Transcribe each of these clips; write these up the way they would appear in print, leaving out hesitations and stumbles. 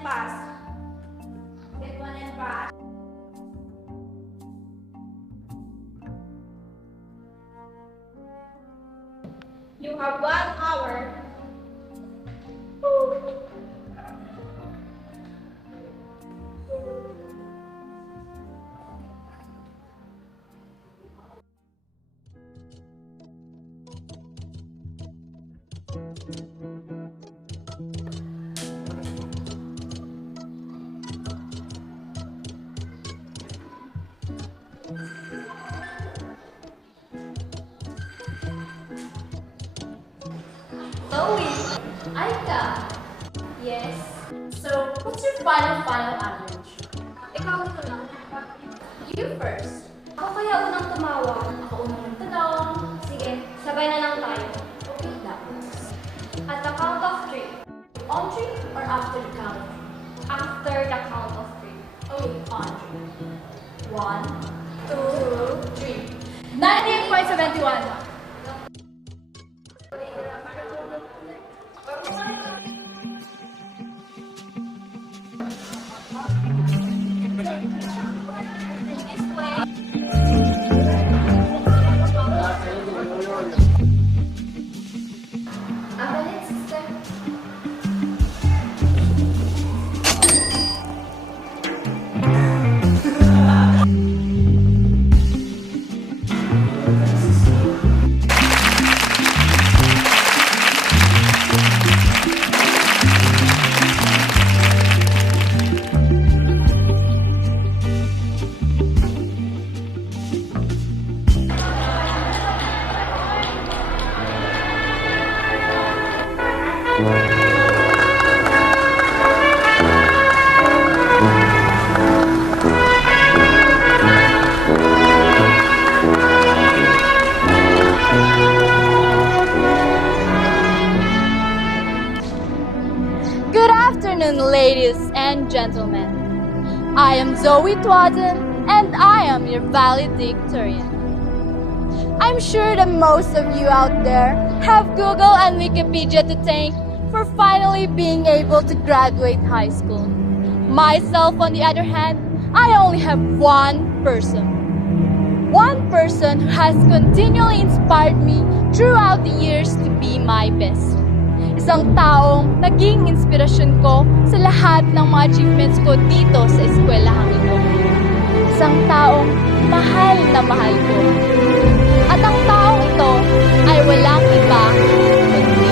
and pass. Get one and pass. You have 1 hour. Zoe, Aika. Yes. So, what's your final average? Ikaw ito lang. You first. Ako kaya unang tumawa. Ako unang nagtanong. Sige, sabay na lang tayo. Okay lang. At the count of 3. On three or after the count of three? After the count of 3. Okay, on three. 1, 2, 3. 98.71. Good afternoon, ladies and gentlemen. I am Zoe Twadden, and I am your valedictorian. I'm sure that most of you out there have Google and Wikipedia to thank for finally being able to graduate high school. Myself, on the other hand, I only have one person. One person who has continually inspired me throughout the years to be my best. Isang taong naging inspirasyon ko sa lahat ng mga achievements ko dito sa eskwelahang ito. Isang taong mahal na mahal ko. At ang taong ito ay walang iba kundi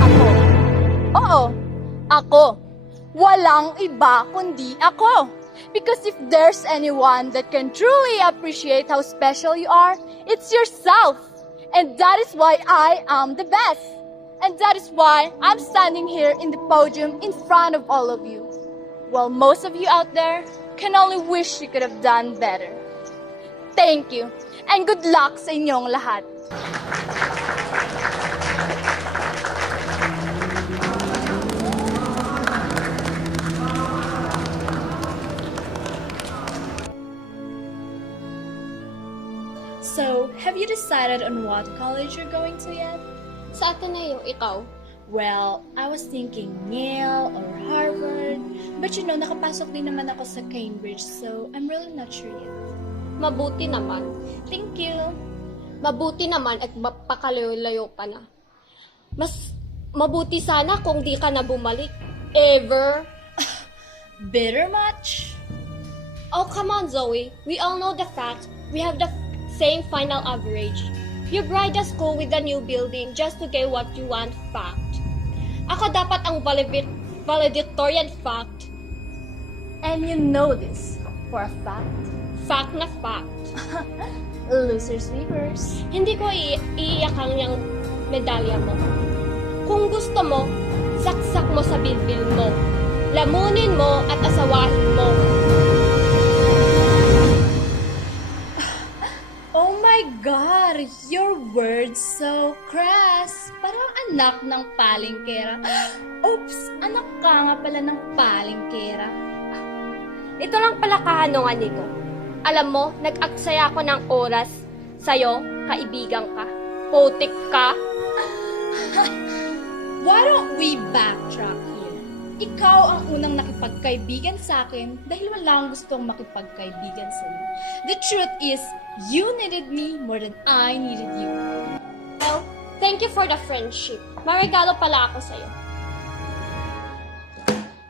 ako. Oo, ako. Walang iba kundi ako. Because if there's anyone that can truly appreciate how special you are, it's yourself. And that is why I am the best. And that is why I'm standing here in the podium in front of all of you. While most of you out there can only wish you could have done better. Thank you. And good luck sa inyong lahat. So, have you decided on what college you're going to yet? Sa Ateneo, ikaw? Well, I was thinking Yale or Harvard, but you know, nakapasok din naman ako sa Cambridge, so I'm really not sure yet. Mabuti naman. Thank you. Mabuti naman at pakalayo-layo pa na. Mas mabuti sana kung di ka na bumalik. Ever. Bitter much? Oh, come on, Zoe. We all know the fact. We have the same final average. You grade the school with the new building just to get what you want fact. Ako dapat ang valedictorian fact. And you know this for a fact. Fact na fact. Losers weavers. Hindi ko iiyakan yung medalya mo. Kung gusto mo, saksak mo sa bilbil mo. Lamunin mo at asawahin mo. Oh my God! Your words so crass! Parang anak ng palengkera. Oops! Anak ka nga pala ng palengkera. Ito lang pala kahanungan nito. Alam mo, nag-aksaya ako ng oras sa'yo, kaibigan ka. Putik ka. Why don't we backtrack here? Ikaw ang unang nakipagkaibigan sa akin dahil wala akong gustong makipagkaibigan sa iyo. The truth is, you needed me more than I needed you. Well, thank you for the friendship. May regalo pala ako sa'yo.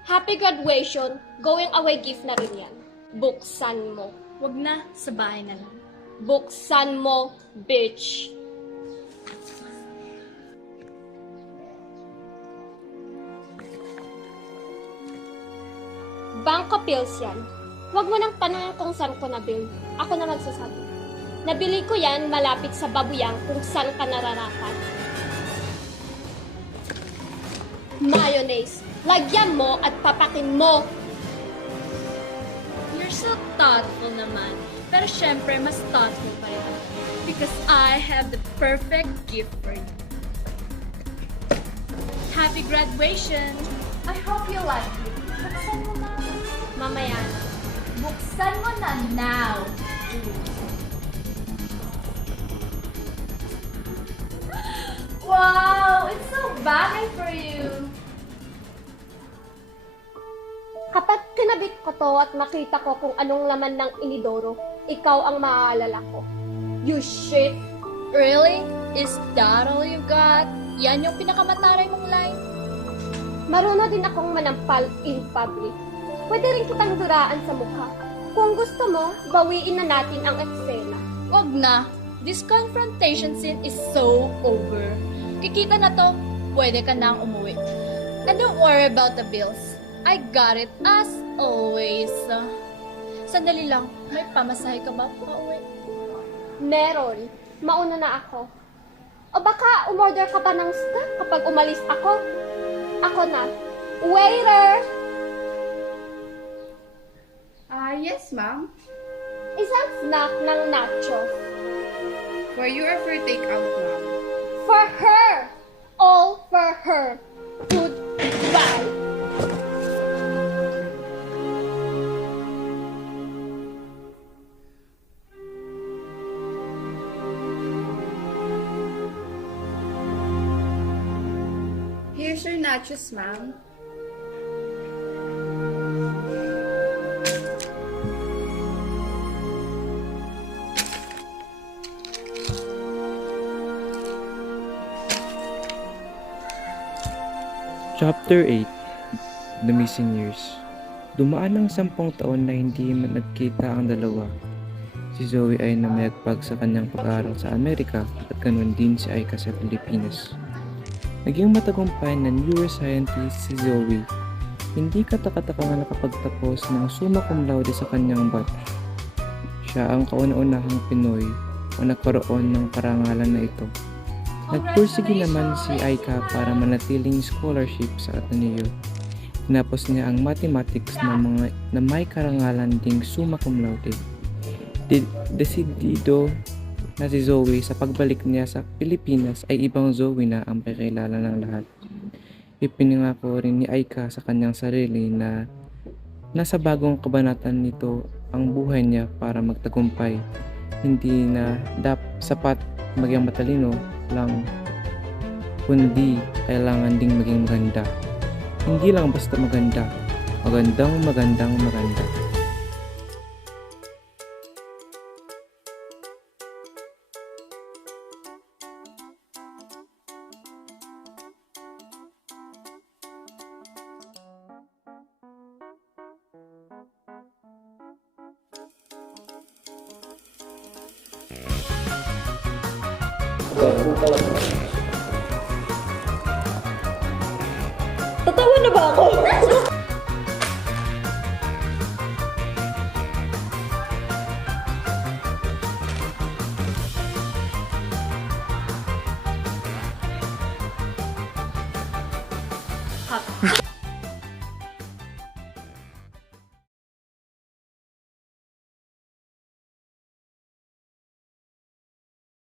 Happy graduation, going away gift na rin yan. Buksan mo. Wag na, sa bahay na lang. Buksan mo, bitch. Bangko pills yan. Huwag mo nang tanongin kung saan ko nabil. Ako na magsasabi. Nabili ko yan malapit sa babuyang kung saan ka nararapat. Mayonnaise. Lagyan mo at papakin mo. You're so thoughtful naman. Pero syempre, mas thoughtful pa rin ako. Because I have the perfect gift for you. Happy graduation! I hope you like it. Buksan mo na. Mamaya na. Buksan mo na now. Wow! It's so bagay for you. Kapag kinabit ko to at makita ko kung anong laman ng inidoro, ikaw ang maaalala ko. You shit! Really? Is that all you got? Yan yung pinakamataray mong line? Marunong din akong manampal in public. Pwede rin kitang duraan sa mukha. Kung gusto mo, bawiin na natin ang eksena. Wag na. This confrontation scene is so over. Kikita na to, pwede ka nang umuwi. And don't worry about the bills. I got it as always. Sandali lang, may pamasahe ka ba pauwi? Meron. Mauna na ako. O baka umorder ka pa ng snack kapag umalis ako? Ako na. Waiter! Yes, ma'am. Isang snack ng nachos. For you or for takeout, ma'am? For her! All for her. Goodbye! Here's your nachos, ma'am. Chapter 8 The Missing Years. Dumaan ng 10 taon na hindi man nagkita ang dalawa. Si Zoe ay namayagpag sa kanyang pag-aaral sa Amerika at ganun din si Aika sa Pilipinas. Naging matagumpay na neuroscientist si Zoe. Hindi katakataka nga nakapagtapos ng summa cum laude sa kanyang batch. Siya ang kauna-unahang Pinoy o nagkaroon ng karangalan na ito. Nagpursige naman si Aika para manatiling scholarship sa Ateneo. Tinapos niya ang mathematics na may karangalan ding summa cum laude. Desidido na si Zoe sa pagbalik niya sa Pilipinas ay ibang Zoe na ang pakilala ng lahat. Ipinangako rin ni Aika sa kanyang sarili na nasa bagong kabanatan nito ang buhay niya para magtagumpay. Hindi na sapat maging matalino lang, kundi kailangan ding maging maganda. Hindi lang basta maganda, magandang maganda. Tatawa na ba ako?